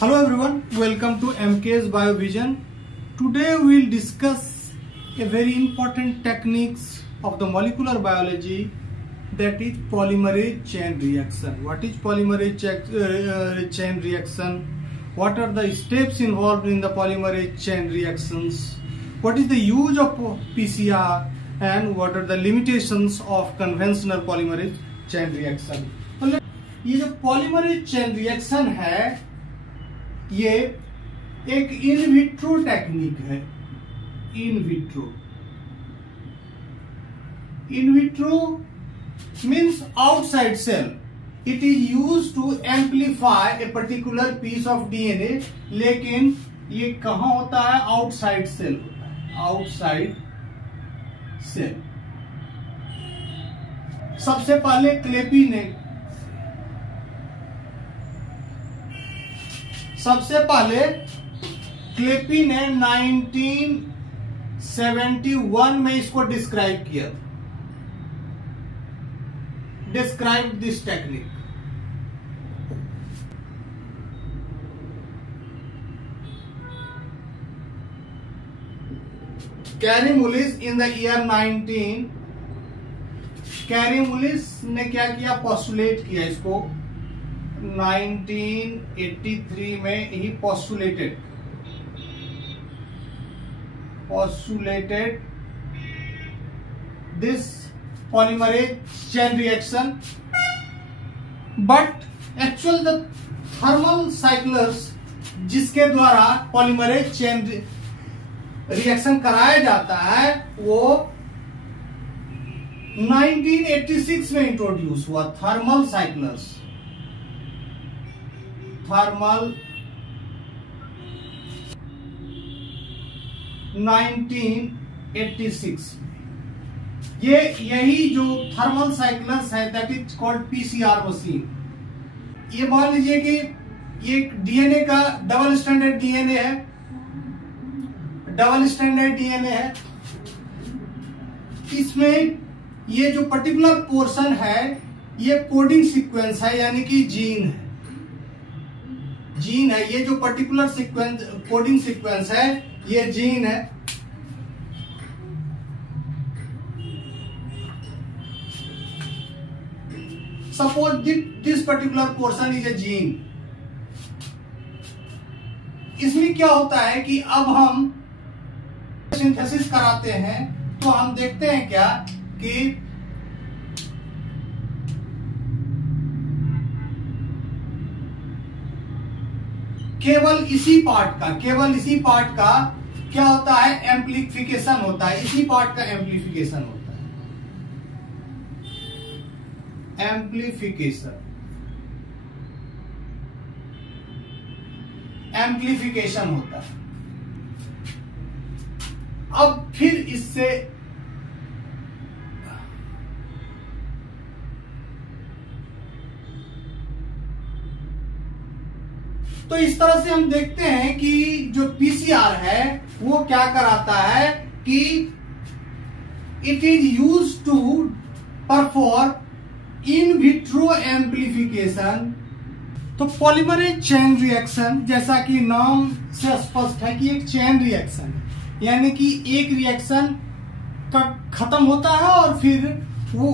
Hello everyone, welcome to MK's Biovision. Today we will discuss a very important techniques of the molecular biology, that is polymerase chain reaction. What is polymerase chain reaction? What are the steps involved in the polymerase chain reactions? What is the use of PCR and what are the limitations of conventional polymerase chain reaction? ये जो polymerase chain reaction है ये एक इन vitro technique है। In vitro means outside cell. It is use to amplify a particular piece of DNA, लेकिन ये कहां होता है? आउटसाइड सेल होता है। Outside cell. सबसे पहले क्लेपी ने क्लेपी ने 1971 में इसको डिस्क्राइब किया। Describe this technique. Kary Mullis in the year 19 Kary Mullis ने क्या किया? पोस्टुलेट किया इसको 1983 में ही postulated this polymerase chain reaction, but actual the thermal cyclers जिसके द्वारा polymerase chain reaction कराया जाता है वो 1986 में इंट्रोड्यूस हुआ। थर्मल साइक्लर्स 1986 में यही जो थर्मल साइक्लर्स है that is called PCR machine. ये मान लीजिए कि ये डीएनए का डबल स्टैंडर्ड डीएनए है। इसमें ये जो पर्टिकुलर पोर्शन है ये कोडिंग सीक्वेंस है, यानी कि जीन है। ये जो पर्टिकुलर सीक्वेंस कोडिंग सीक्वेंस है ये जीन है। Suppose this particular portion is a gene. इसमें क्या होता है कि अब हम सिंथेसिस कराते हैं तो हम देखते हैं क्या कि केवल इसी पार्ट का क्या होता है? एम्प्लीफिकेशन होता है। इसी पार्ट का एम्प्लीफिकेशन होता है। एम्प्लीफिकेशन होता है। अब फिर इससे तो इस तरह से हम देखते हैं कि जो पीसीआर है वो क्या कराता है कि it is use to perform in vitro amplification. तो पॉलीमरेज चेन रिएक्शन जैसा कि नाम से स्पष्ट है कि एक चेन रिएक्शन है, यानी कि एक रिएक्शन का खत्म होता है और फिर वो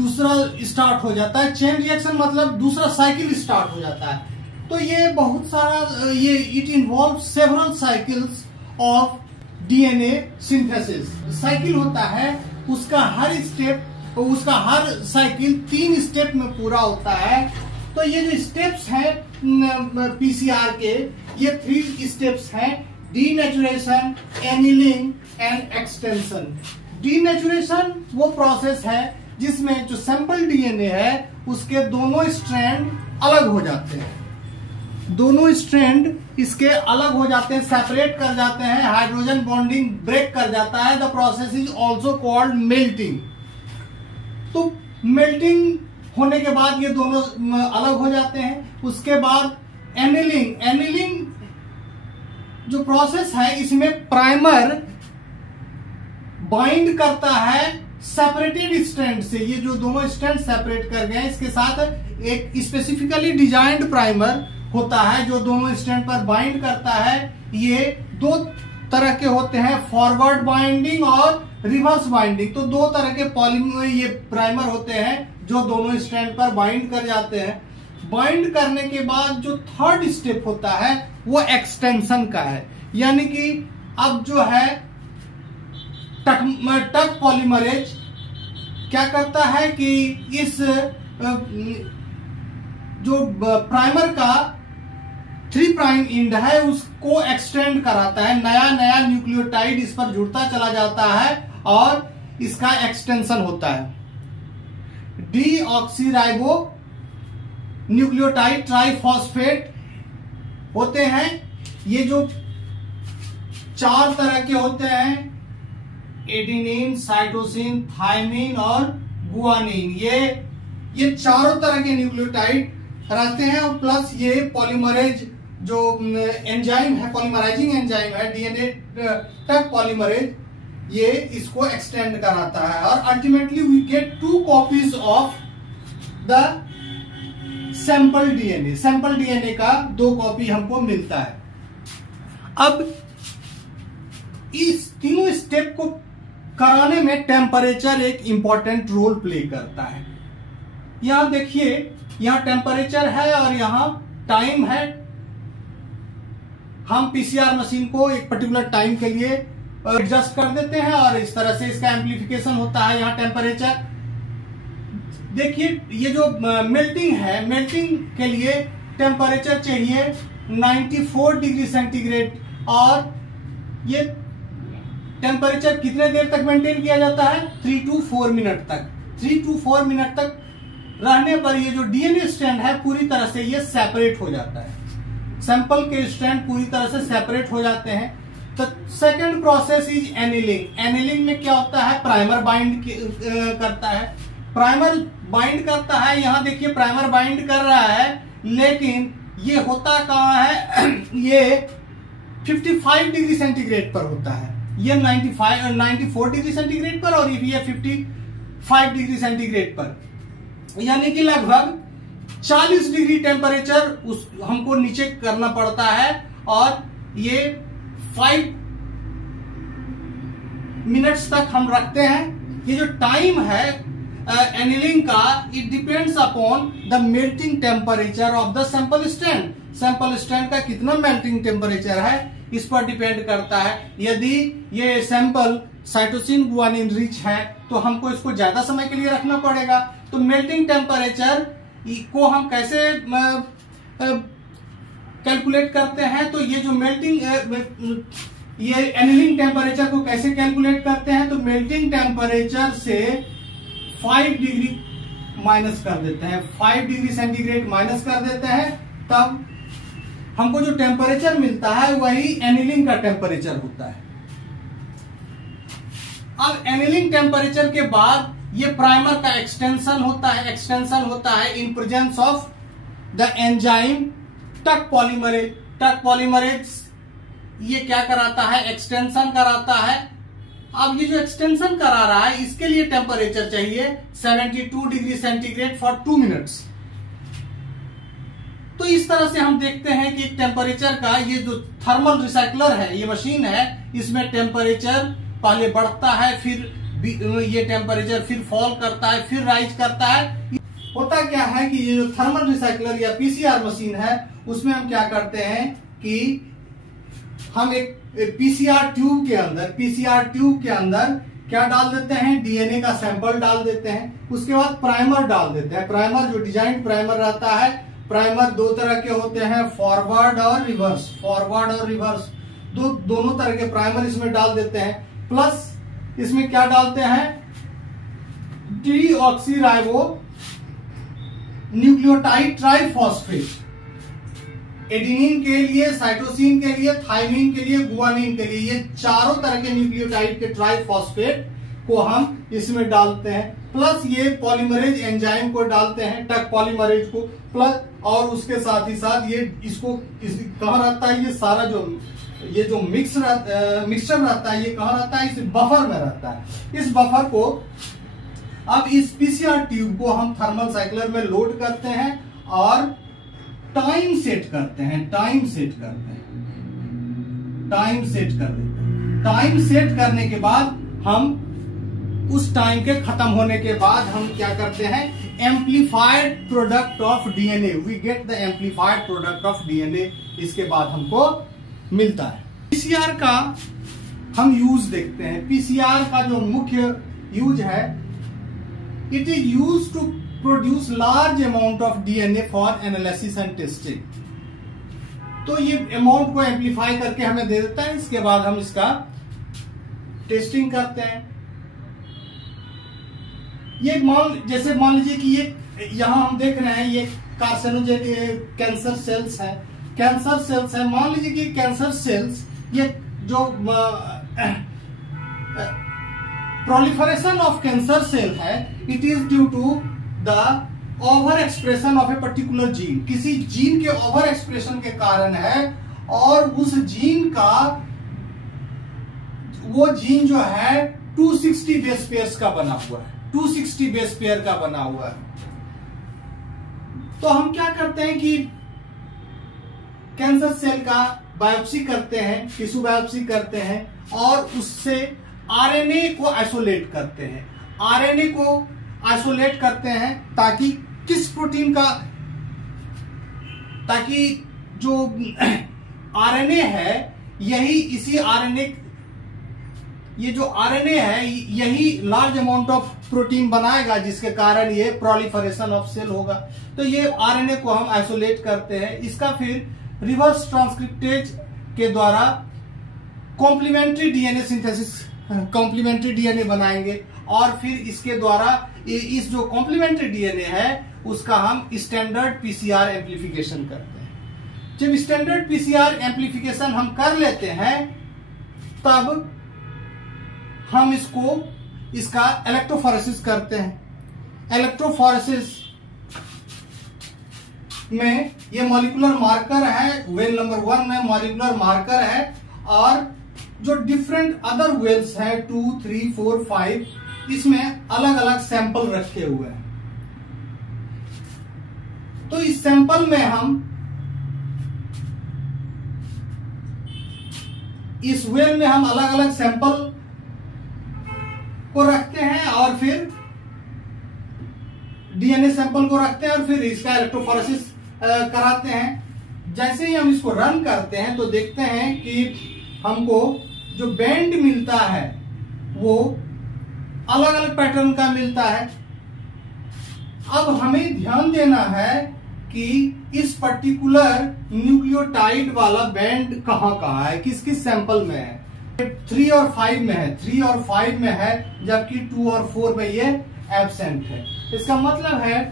दूसरा स्टार्ट हो जाता है। चेन रिएक्शन मतलब दूसरा साइकिल स्टार्ट हो जाता है। तो ये बहुत सारा it involve several cycles of DNA synthesis. Cycle होता है, उसका हर साइकिल 3 स्टेप में पूरा होता है। तो ये जो स्टेप्स हैं पीसीआर के ये 3 स्टेप्स हैं: denaturation, annealing and extension. Denaturation वो प्रोसेस है जिसमें जो सैंपल डीएनए है उसके दोनों स्ट्रैंड अलग हो जाते हैं। सेपरेट कर जाते हैं। हाइड्रोजन बॉन्डिंग ब्रेक कर जाता है। The process is also called melting. तो मेल्टिंग होने के बाद ये दोनों अलग हो जाते हैं। उसके बाद एनिलिंग जो प्रोसेस है इसमें प्राइमर बाइंड करता है सेपरेटेड स्ट्रैंड से। ये जो दोनों स्ट्रैंड सेपरेट कर गए इसके साथ एक स्पेसिफिकली डिजाइंड प्राइमर होता है जो दोनों स्ट्रैंड पर बाइंड करता है, ये दो तरह के होते हैं, फॉरवर्ड बाइंडिंग और रिवर्स बाइंडिंग। तो दो तरह के ये प्राइमर होते हैं जो दोनों स्ट्रैंड पर बाइंड कर जाते हैं। बाइंड करने के बाद जो थर्ड स्टेप होता है वो एक्सटेंशन का है, यानी कि अब जो है टक पॉलीमरेज क्या करता है कि इस जो प्राइमर का 3 प्राइम एंड है उसको एक्सटेंड कराता है, नया नया न्यूक्लियोटाइड इस पर जुड़ता चला जाता है और इसका एक्सटेंशन होता है। डीऑक्सीराइबो न्यूक्लियोटाइड ट्राइफॉस्फेट होते हैं, ये जो 4 तरह के होते हैं, एडेनिन, साइटोसिन, थायमिन और गुआनिन, ये चारों तरह के न्यूक्लियोटाइड रहते हैं और प्लस ये पॉलीमरेज जो एंजाइम है, पॉलीमराइजिंग एंजाइम है, डीएनए टक पॉलीमरेज, ये इसको एक्सटेंड कराता है और ultimately we get 2 copies of the sample DNA. Sample DNA का 2 कॉपी हमको मिलता है। अब इस तीनों स्टेप को कराने में टेम्परेचर एक इंपॉर्टेंट रोल प्ले करता है। यहां देखिए, यहां टेम्परेचर है और यहां टाइम है। हम पीसीआर मशीन को एक पर्टिकुलर टाइम के लिए एडजस्ट कर देते हैं और इस तरह से इसका एम्प्लीफिकेशन होता है। यहां टेम्परेचर देखिए, ये जो मेल्टिंग है, मेल्टिंग के लिए टेम्परेचर चाहिए 94 डिग्री सेंटीग्रेड और ये टेम्परेचर कितने देर तक मेंटेन किया जाता है? 3 to 4 मिनट तक। 3 to 4 मिनट तक रहने पर ये जो डीएनए स्ट्रैंड है पूरी तरह से ये सेपरेट हो जाता है। सैंपल के स्ट्रैंड पूरी तरह से सेपरेट हो जाते हैं। तो second process is annealing. Annealing में क्या होता है? प्राइमर बाइंड करता है। प्राइमर बाइंड करता है, यहां देखिए प्राइमर बाइंड कर रहा है, लेकिन ये होता कहां है? ये 55 डिग्री सेंटीग्रेड पर होता है, ये 94 डिग्री सेंटीग्रेड पर और ये 55 डिग्री सेंटीग्रेड पर, यानी कि लगभग 40 डिग्री टेम्परेचर हमको नीचे करना पड़ता है और ये 5 मिनट्स तक हम रखते हैं। ये जो टाइम है एनिलिंग का, it depends upon the melting temperature of the sample strand. Sample strand का कितना मेल्टिंग टेम्परेचर है इस पर डिपेंड करता है। यदि ये सैंपल साइटोसिन गुआनिन रिच है तो हमको इसको ज्यादा समय के लिए रखना पड़ेगा। तो मेल्टिंग टेम्परेचर को हम कैसे कैलकुलेट करते हैं? तो ये जो ये एनिलिंग टेम्परेचर को कैसे कैलकुलेट करते हैं? तो मेल्टिंग टेम्परेचर से 5 डिग्री माइनस कर देते हैं, 5 डिग्री सेंटीग्रेड माइनस कर देते हैं, तब हमको जो टेम्परेचर मिलता है वही एनिलिंग का टेम्परेचर होता है। अब एनिलिंग टेम्परेचर के बाद ये प्राइमर का एक्सटेंशन होता है। एक्सटेंशन होता है in presence of the enzyme टक पॉलीमरेज। टक पॉलीमरेज ये क्या कराता है? एक्सटेंशन कराता है। अब ये जो एक्सटेंशन करा रहा है इसके लिए टेम्परेचर चाहिए 72 डिग्री सेंटीग्रेड फॉर 2 मिनट्स। तो इस तरह से हम देखते हैं कि टेम्परेचर का ये जो थर्मल रिसाइकलर है, ये मशीन है, इसमें टेम्परेचर पहले बढ़ता है, फिर ये टेम्परेचर फिर फॉल करता है, फिर राइज करता है। होता क्या है कि ये जो थर्मल रिसाइकलर या पीसीआर मशीन है उसमें हम क्या करते हैं कि हम एक पीसीआर ट्यूब के अंदर क्या डाल देते हैं? डीएनए का सैंपल डाल देते हैं। उसके बाद प्राइमर डाल देते हैं। प्राइमर जो डिजाइन प्राइमर रहता है, प्राइमर 2 तरह के होते हैं, फॉरवर्ड और रिवर्स। दोनों तरह के प्राइमर इसमें डाल देते हैं। प्लस इसमें क्या डालते हैं? Deoxyribo nucleotide triphosphate. एडेनिन के लिए, साइटोसिन के लिए, थायमिन के लिए, गुआनिन के लिए, ये चारों तरह के न्यूक्लियोटाइड के ट्राइफॉस्फेट को हम इसमें डालते हैं। प्लस ये पॉलीमरेज एंजाइम को डालते हैं, टक पॉलीमरेज को, प्लस और उसके साथ ही साथ ये इसको कहाँ रहता है? ये सारा ये जो मिक्सचर रहता है ये कहाँ रहता है? इस बफर में रहता है। इस बफर को अब इस पीसीआर ट्यूब को हम थर्मल साइक्लर में लोड करते हैं और टाइम सेट करते हैं, टाइम सेट कर देते हैं। टाइम सेट करने के बाद हम उस टाइम के खत्म होने के बाद हम क्या करते हैं, amplified product of DNA, we get the amplified product of DNA, इसके बाद हमको मिलता है। पीसीआर का हम यूज देखते हैं। पीसीआर का जो मुख्य यूज है, it is use to produce large amount of DNA for analysis and testing. तो ये अमाउंट को एम्प्लीफाई करके हमें दे देता है, इसके बाद हम इसका टेस्टिंग करते हैं। ये जैसे मान लीजिए कि ये यहां हम देख रहे हैं, ये कार्सिनोजेनिक कैंसर सेल्स है, कैंसर सेल्स है। मान लीजिए कि कैंसर सेल्स, ये जो प्रोलिफरेशन ऑफ कैंसर सेल है, it is due to the over expression of a particular gene. किसी जीन के ओवर एक्सप्रेशन के कारण है, और उस जीन का, वो जीन जो है 260 बेस पेयर्स का बना हुआ है, 260 बेस पेयर का बना हुआ है। तो हम क्या करते हैं कि कैंसर सेल का बायोप्सी करते हैं, टिश्यू बायोप्सी करते हैं, और उससे आरएनए को आइसोलेट करते हैं। आरएनए को आइसोलेट करते हैं ताकि किस प्रोटीन का, ताकि जो आरएनए है, यही इसी आरएनए, ये जो आरएनए है, यही लार्ज अमाउंट ऑफ प्रोटीन बनाएगा, जिसके कारण ये प्रोलिफरेशन ऑफ सेल होगा। तो ये आरएनए को हम आइसोलेट करते हैं, इसका फिर रिवर्स ट्रांसक्रिप्टेज के द्वारा complementary DNA synthesis, complementary DNA बनाएंगे, और फिर इसके द्वारा इस जो कॉम्प्लीमेंट्री डीएनए है उसका हम स्टैंडर्ड पीसीआर एम्प्लीफिकेशन करते हैं। जब स्टैंडर्ड पीसीआर एम्प्लीफिकेशन हम कर लेते हैं, तब हम इसका इलेक्ट्रोफोरेसिस करते हैं। इलेक्ट्रोफोरेसिस में ये मॉलिक्यूलर मार्कर है, वेल नंबर 1 में मॉलिक्यूलर मार्कर है, और जो डिफरेंट अदर वेल्स है 2, 3, 4, 5, इसमें अलग अलग सैंपल रखे हुए हैं। तो इस सैंपल में हम, इस वेल में हम अलग अलग सैंपल को रखते हैं, और फिर डीएनए सैंपल को रखते हैं, और फिर इसका इलेक्ट्रोफोरेसिस कराते हैं। जैसे ही हम इसको रन करते हैं तो देखते हैं कि हमको जो बैंड मिलता है वो अलग अलग पैटर्न का मिलता है। अब हमें ध्यान देना है कि इस पर्टिकुलर न्यूक्लियोटाइड वाला बैंड कहां कहां है, किस किस सैंपल में है। 3 और 5 में है, 3 और 5 में है, जबकि 2 और 4 में ये एब्सेंट है। इसका मतलब है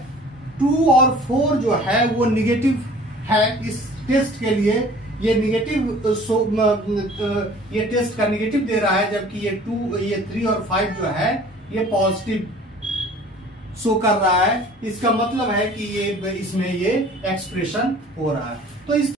2 और 4 जो है वो निगेटिव है। इस टेस्ट के लिए ये निगेटिव, ये टेस्ट का निगेटिव दे रहा है, जबकि ये 3 और 5 जो है ये पॉजिटिव शो कर रहा है। इसका मतलब है कि ये इसमें ये एक्सप्रेशन हो रहा है। तो इस